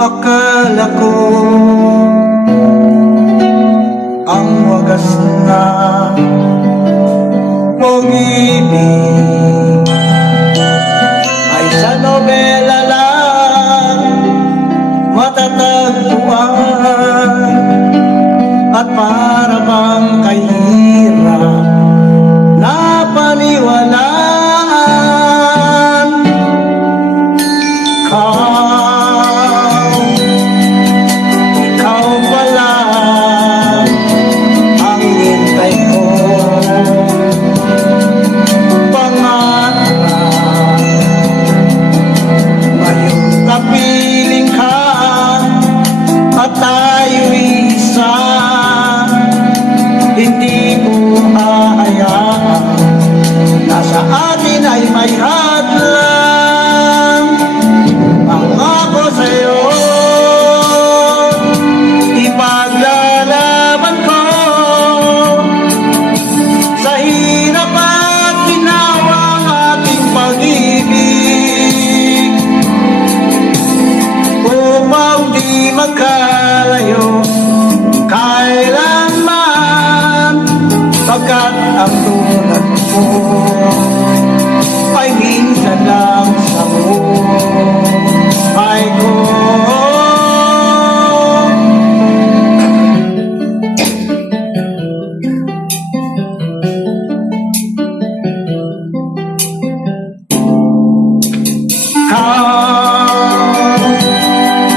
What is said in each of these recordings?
Akala ko ang wagas na pag-ibig ay sa nobela lang matatagpuan, at para bang kahirap na paniwalaan. Ikaw pala ang hinintay ko, pangarap. Ngayong kapiling ka at tayo'y isa, hindi ko hahayaan na sa atin ay may hadlang. Ang ako sa'yo ipaglalaban ko, sa hirap at ginawang ating pag-ibig, upang di magkalayo kailanman, pagkat ang tulad mo ay minsan lang sa buhay ko.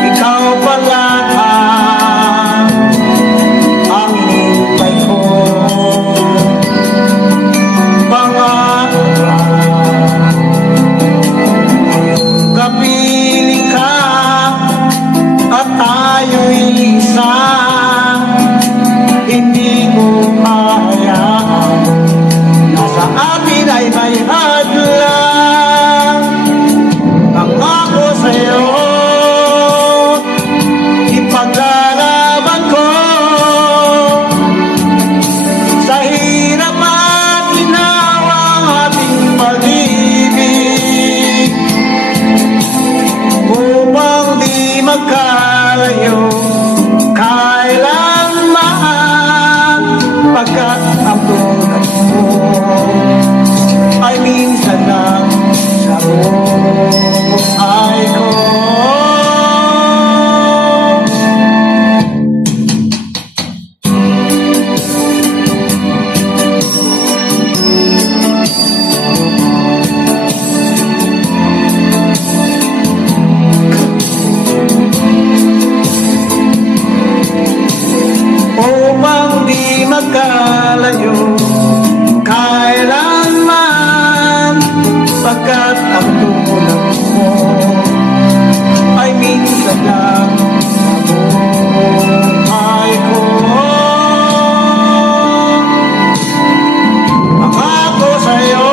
Ikaw pala ang hinintay ko, pangarap. Kapiling ka at tayo'y isa, hindi ko hahayaan na sa atin ay may hadlang. Ang ako sa'yo ipaglalaban ko, sa hirap at ginawang ating pag-ibig, upang di magkalayo kailanman, pagkat ang tulad mo ay minsan lang sa buhay ko. Upang di magkalayo kailanman, pagkat ang tulad mo ay minsan lang sa buhay ko. Ang ako sa'yo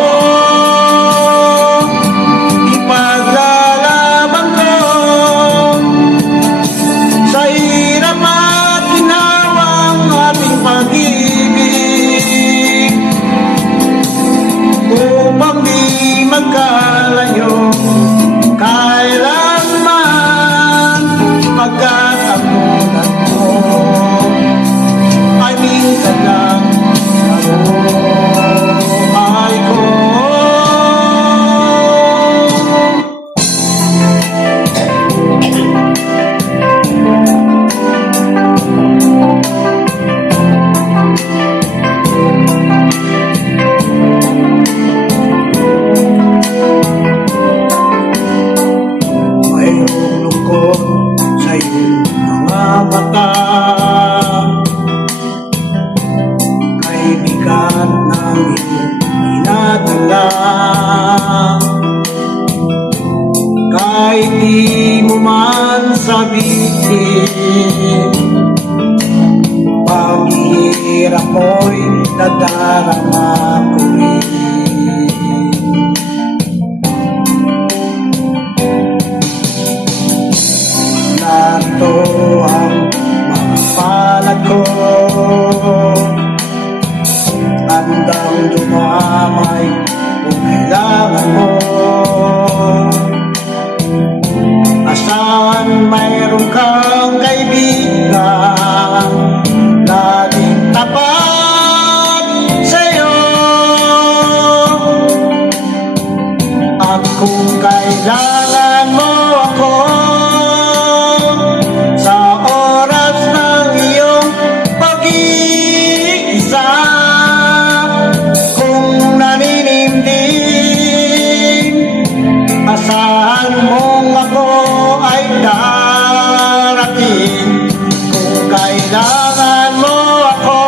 ipaglalaban ko, sa hirap at ginawang ating pag-ibig, upang di magkalayo kailanman, pagkat ang tulad mo ay minsan lang sa buhay ko. Mayroong lungkot sa iyong mga mata, kay bigat ng iyong dinadala. Kahit di mo man sabihin, paghihirap mo'y nadarama ko rin. Narito ang mga palad ko, handang dumamay kung kailangan mo. Asahan mayroon kung kailangan mo ako sa oras ng iyong pag-iisa, kung naninimdim, asahan mong ako ay darating. Kung kailangan mo ako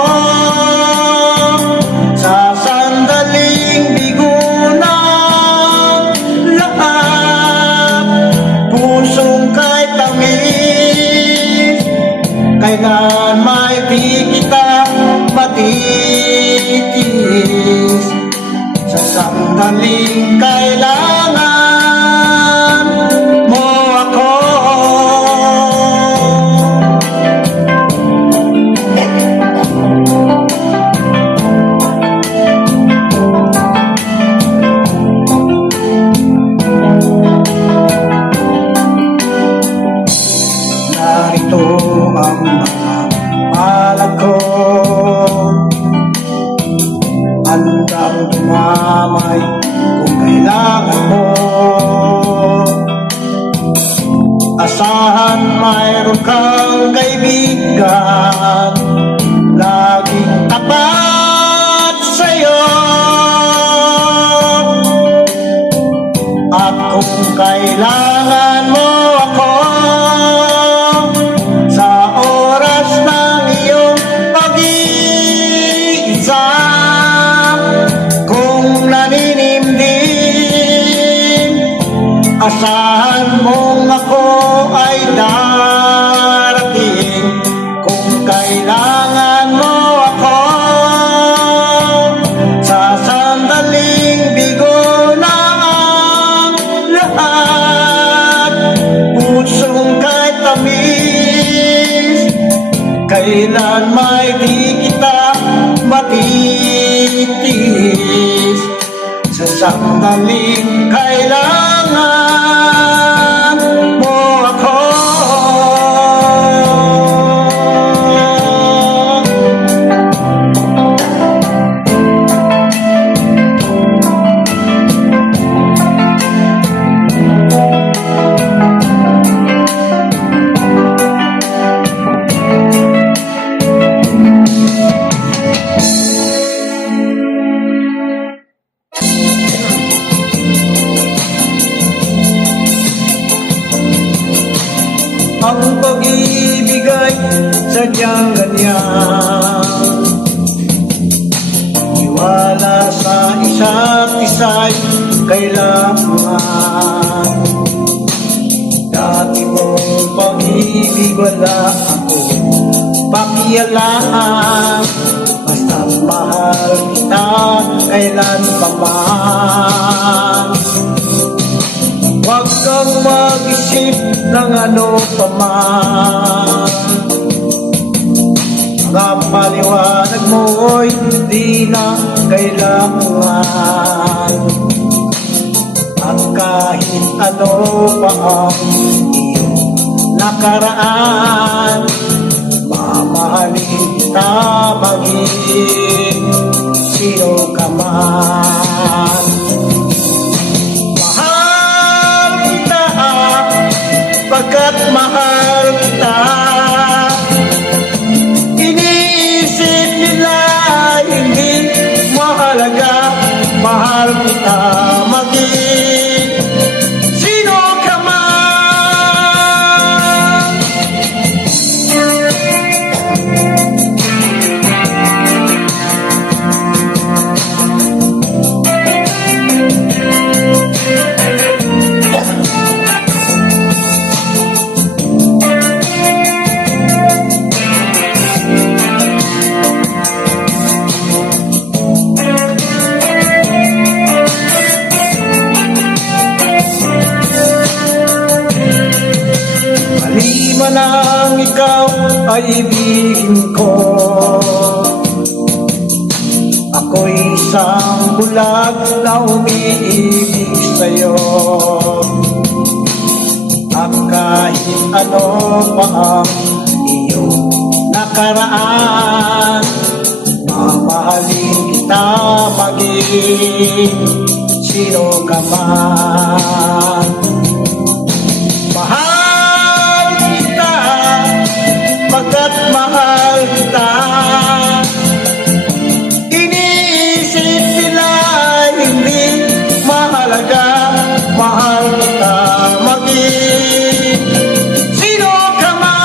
sa sandaling bigo ng lahat, pusong kay tamis, kailan may di kita matitis. Sa sandaling kailangan mo ako. Narito ang mga palad ko, handang dumamay kung kailangan mo. Asahan mayroon kang kaibigan, laging tapat sa'yo. At kung kailangan mo ako sa oras ng iyong pag-iisa, kung naninimdim, asahan mong ako ay darating. Kung kailangan mo ako sa sandaling bigo na ang lahat, pusong kahit tamis, kailan may di kita matitis. Sa sandaling kailangan mo ako. Ang pag-ibig ay sadyang ganyan, iwala sa isa't isa'y kailangan. Dati mong pag-ibig wala ako pakialam, basta mahal kita kailan pa man. Huwag kang mag-isip ng ano pa man, mga paliwanag mo'y di na kailangan. At kahit ano pa ang iyong nakaraan, mamahalin kita maging sino ka man. Pagkat mahal kita, iniisip nila hindi mahalaga. Mahal kita maging sino ka man. Maliban ang ikaw ay ibigin ko, ako'y isang bulag na umiibig sa'yo. At kahit ano pa ang iyong nakaraan, mamahalin kita maging sino ka man. Mahal kita, pagkat mahal kita. Iniisip sila hindi mahalaga, mahal kita maging sino ka man.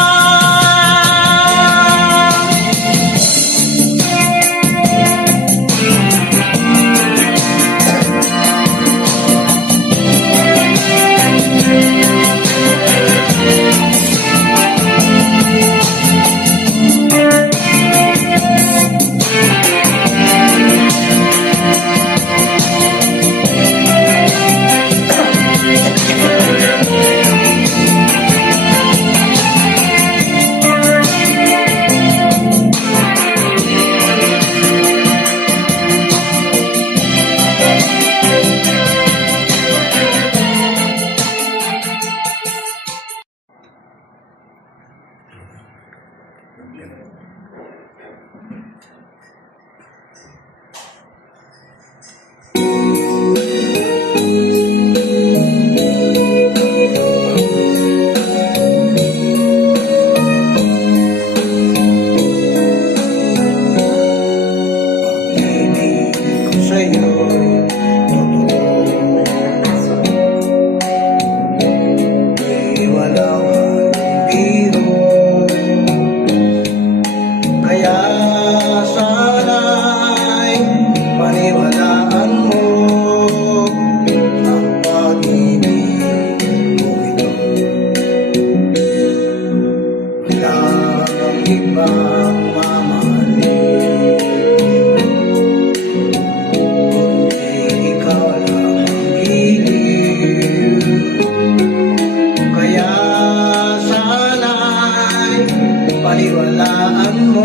Paniwalaan mo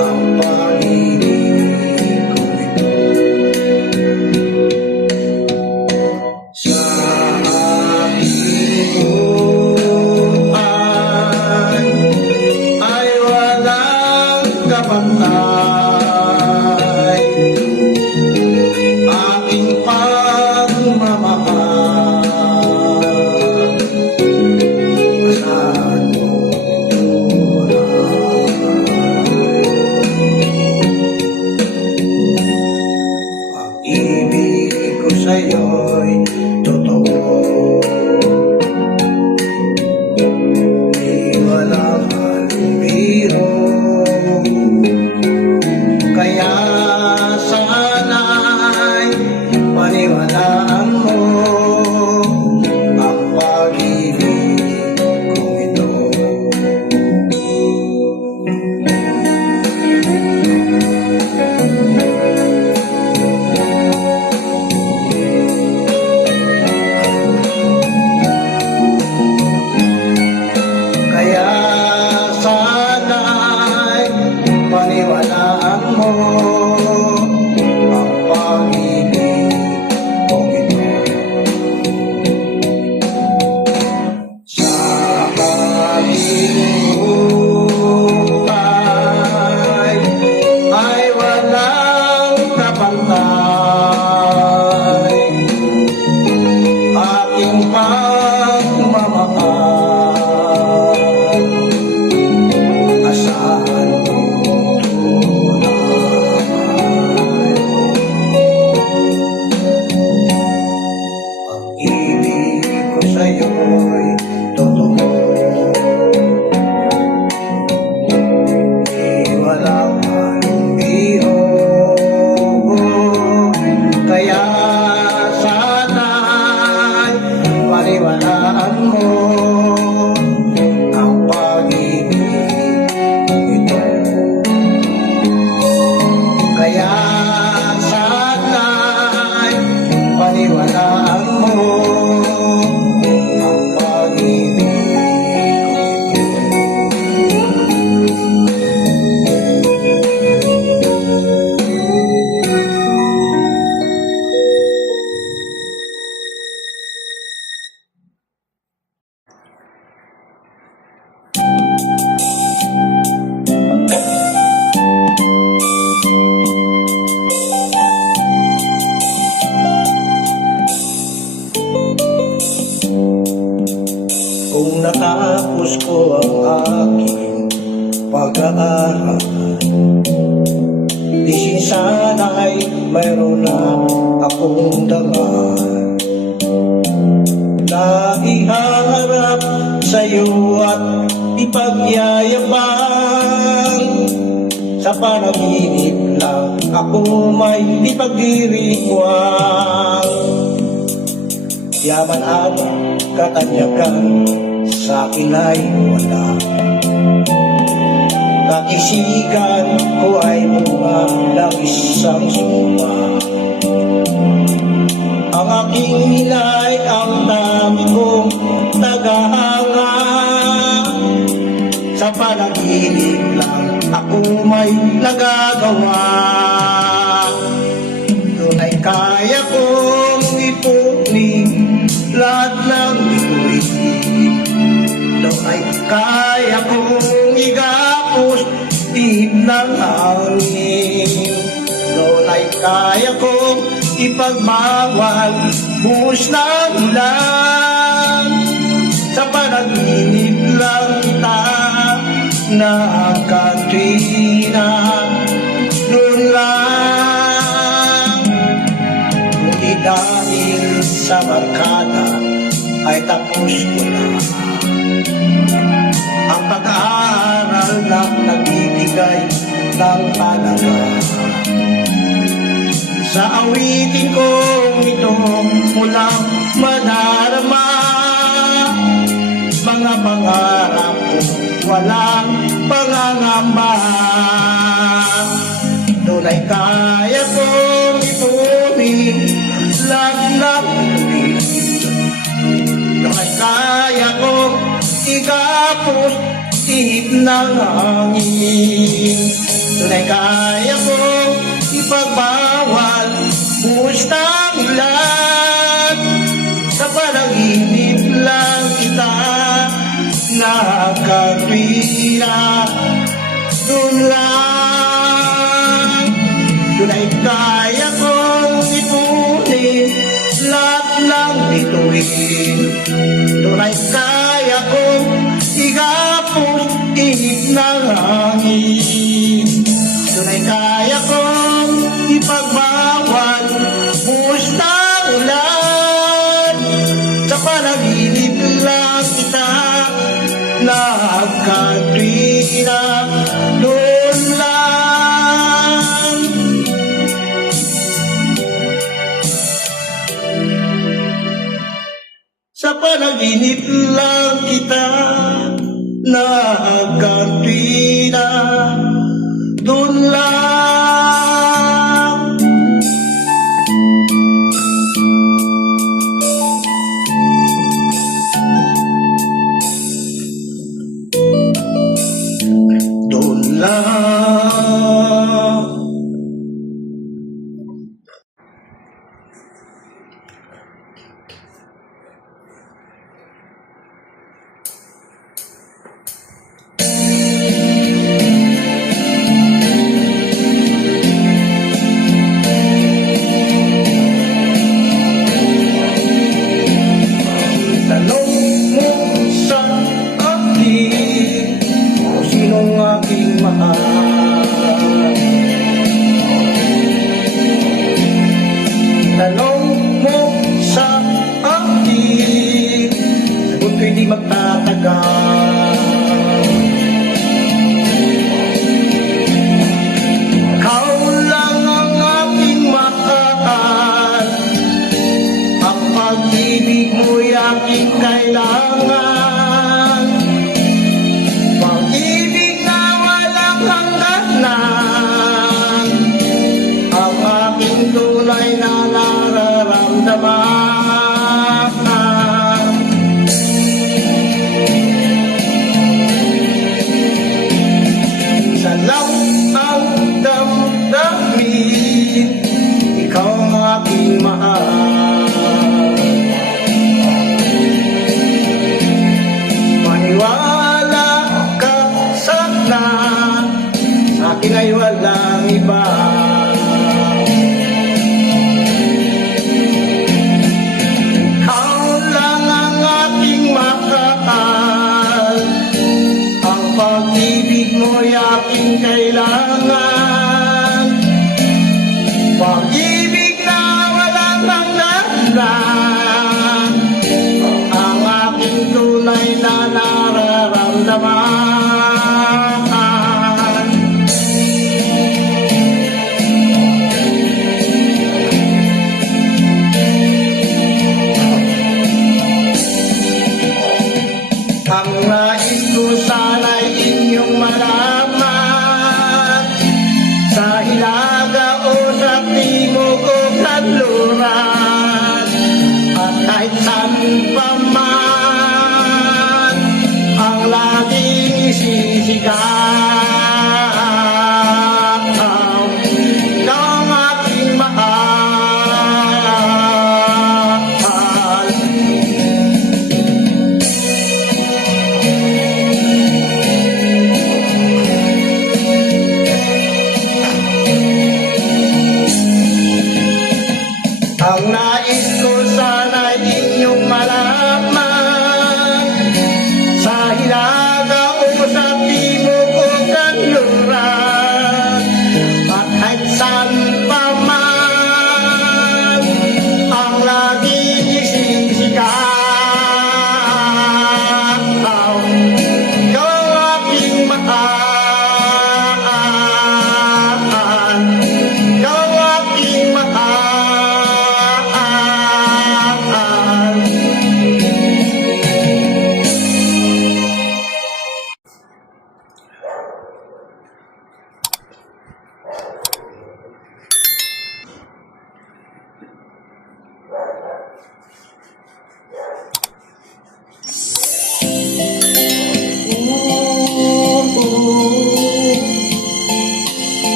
ang pag-ibig ko ito. Sa aking buhay ay walang kapantay. Aking pagmamahal saan mo pag-ibig ko sa'yo'y totoo. Di walang halong biro, kaya sana'y paniwalaan mo ang pag-ibig kong ito. natapos ko ang aking pag-aaral, di sana'y mayroon na akong dangal na iharap sa'yo at ipagyayabang. Sa panaginip lang ako may ipagdiriwang. Yaman at katanyagan sa akin ay wala. Katisigan ko ay bunga ng isang suma. Ang aking nilay ang dami kong tagahanga. Sa panaginip lang ako may nagagawa. Doon ay kaya kong ipunin lahat ng bituin. Doon ay kaya kong igapos ihip ng hangin. Doon ay kaya kong ipagbawal buhos ng ulan. Sa panaginip lang kita nakatuwina. Doon lang, ngunit dahil sa barkada ay tapos ko na ang pag-aaral na nagbibigay ng halaga. Sa awitin kong ito mulang madarama, mga pangarap ko walang pangangamba. Doon ay kaya kong ipunin lahat ng bituin. Doon ay kaya kong igapos ihip ng hangin. Doon ay kaya kong ipagbawal buhos ng ulan. Sa panaginip lang kita nakatuwira. Doon lang, doon ay kaya kong ipunin lahat ng bituin. Doon ay kaya kong igapos ihip ng hangin. Doon ay kaya kong ipagbawal buhos ng ulan. Sa panaginip lang kita nakatuwira. Doon lang. Sa panaginip lang kita nakatuwira. Doon lang. Doon lang. Tanong mo sa akin, sagot ko'y di magtatagal. Ikaw lang ang aking mahal, ang pag-ibig mo'y aking kailangan. Pag-ibig na walang hangganan, ang aking tunay na nararamdaman. Sa lang ang damdamin, ikaw ang aking mahal.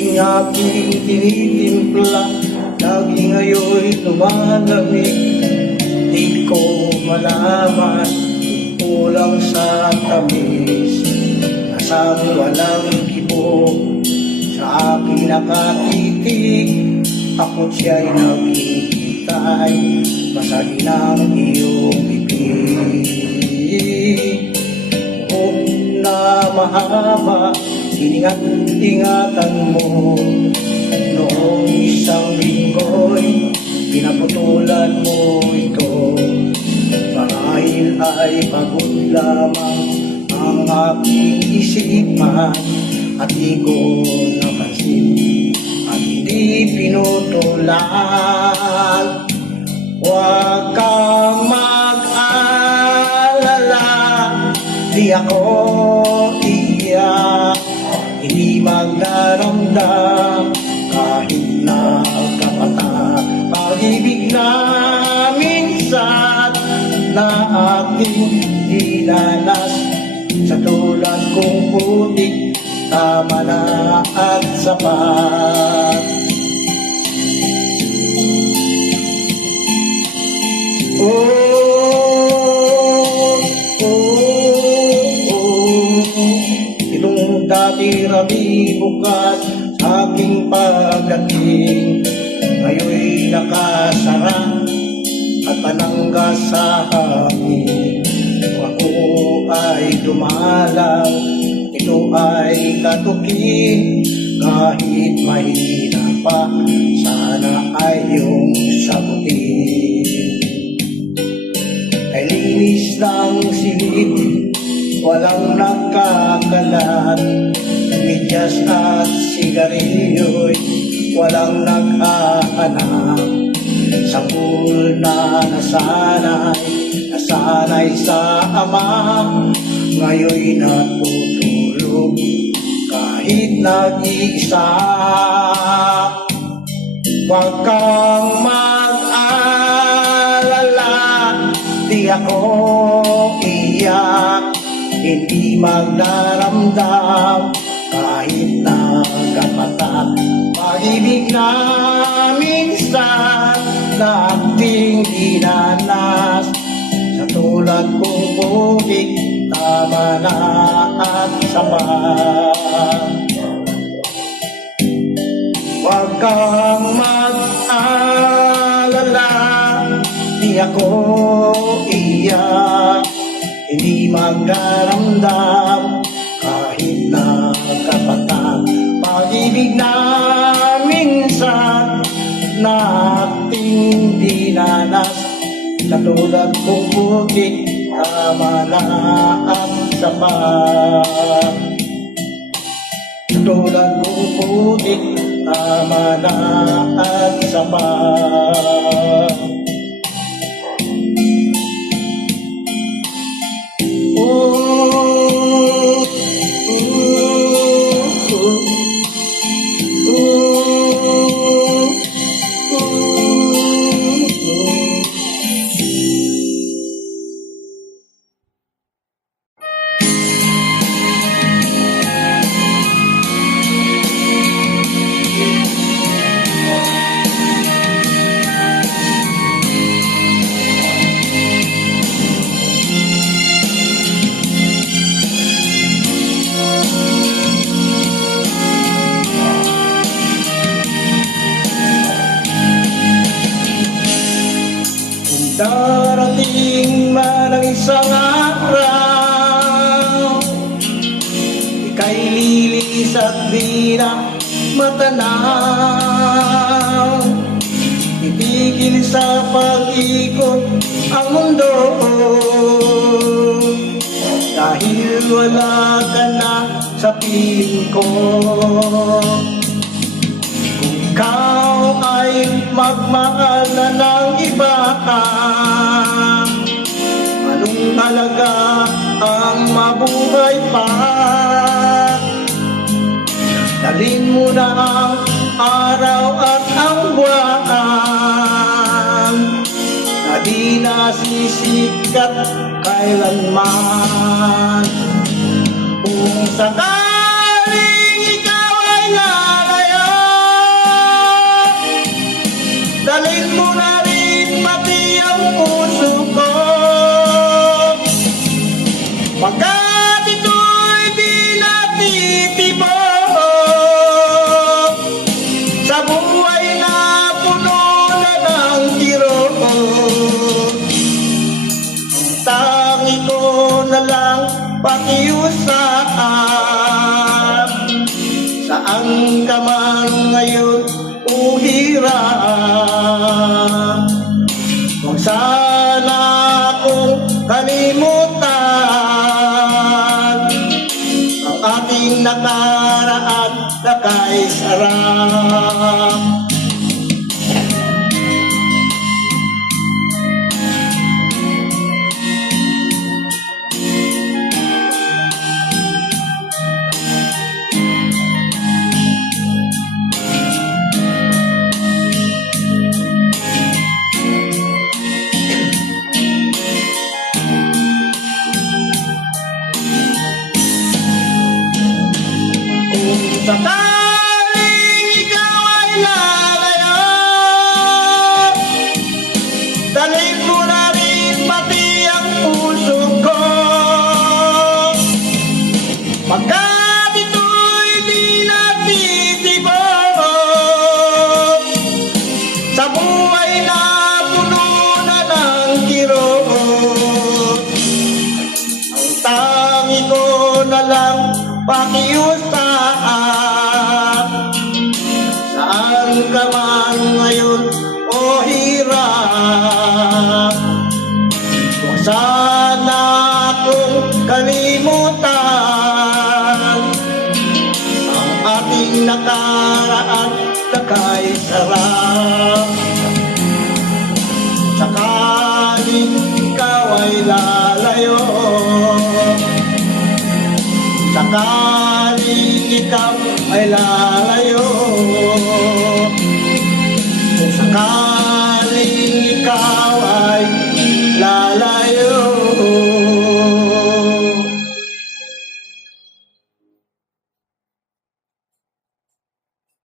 tubig aking tinitimpla, lagi ngayon'y lumalamig. Di ko malaman kung kulang sa tamis, asang walang kibo sa aking nakatitig. Ako't siya'y naghihintay, masagi ng iyong ibig. Huwag na mahaba, ingat-ingatan mo. Noong isang linggo'y pinaputulan mo ito. Marahil ay pagod lamang ang aking isipan, at di ko napansin at hindi pinutulan. Huwag kang mag-alala, di ako iiyak, hindi magdaramdam kahit na kapata. Pag-ibig na minsan na ating dinanas, sa tulad kong putik, tama na at sapat. Itong dati rabi bukas sa aking pagdating, ngayon'y nakasara at panangga sa hangin. Ako ay dumalaw, ito ay katukin, kahit mahina pa, sana ay iyong sagutin. Ay linis ng silid, walang nakakalat, medyas at sigarilyo'y walang naghahanap. Sanggol na nasanay sa ama, ngayon'y natutulog kahit nag-iisa. Huwag kang mag-alala, di ako iyak, hindi magdaramdam kahit nagkapata. Pag-ibig na minsan na ating dinanas, sa tulad kong putik, tama na at sapat. Huwag kang mag-alala, di ako iyak, hindi magdaramdam kahit nagkapata. Pag-ibig na minsan na ating dinanas, sa tulad kong putik, tama na at sapat. Sa tulad kong putik, tama na at sapat. Darating man ang isang araw, ika'y lilis at di na matanaw. Itigil sa pag-ikot ang mundo, dahil wala ka na sa piling ko. Kung ikaw ay magmahal na ng iba, anong halaga ang mabuhay pa? Dalhin mo na ang araw at ang buwan, na di nasisikat kailanman. Kung sakaling ikaw ay lalaya, ka man ngayon o hirap, huwag sana akong kalimutan ang ating nakaraan na kay sarap. Sakaling ikaw ay lalayo, dalhin mo na rin pati ang puso ko. Pagkat ito'y di natitibok sa buhay na puno na ng kirot, ang tangi ko na lang pakiusap, saan ka man ngayon o hirap, huwag sana akong kalimutan ang ating nakaraan na kay sarap. Sakaling ikaw ay lalayo, sakaling ikaw ay lalayo, kung sakaling ikaw ay lalayo.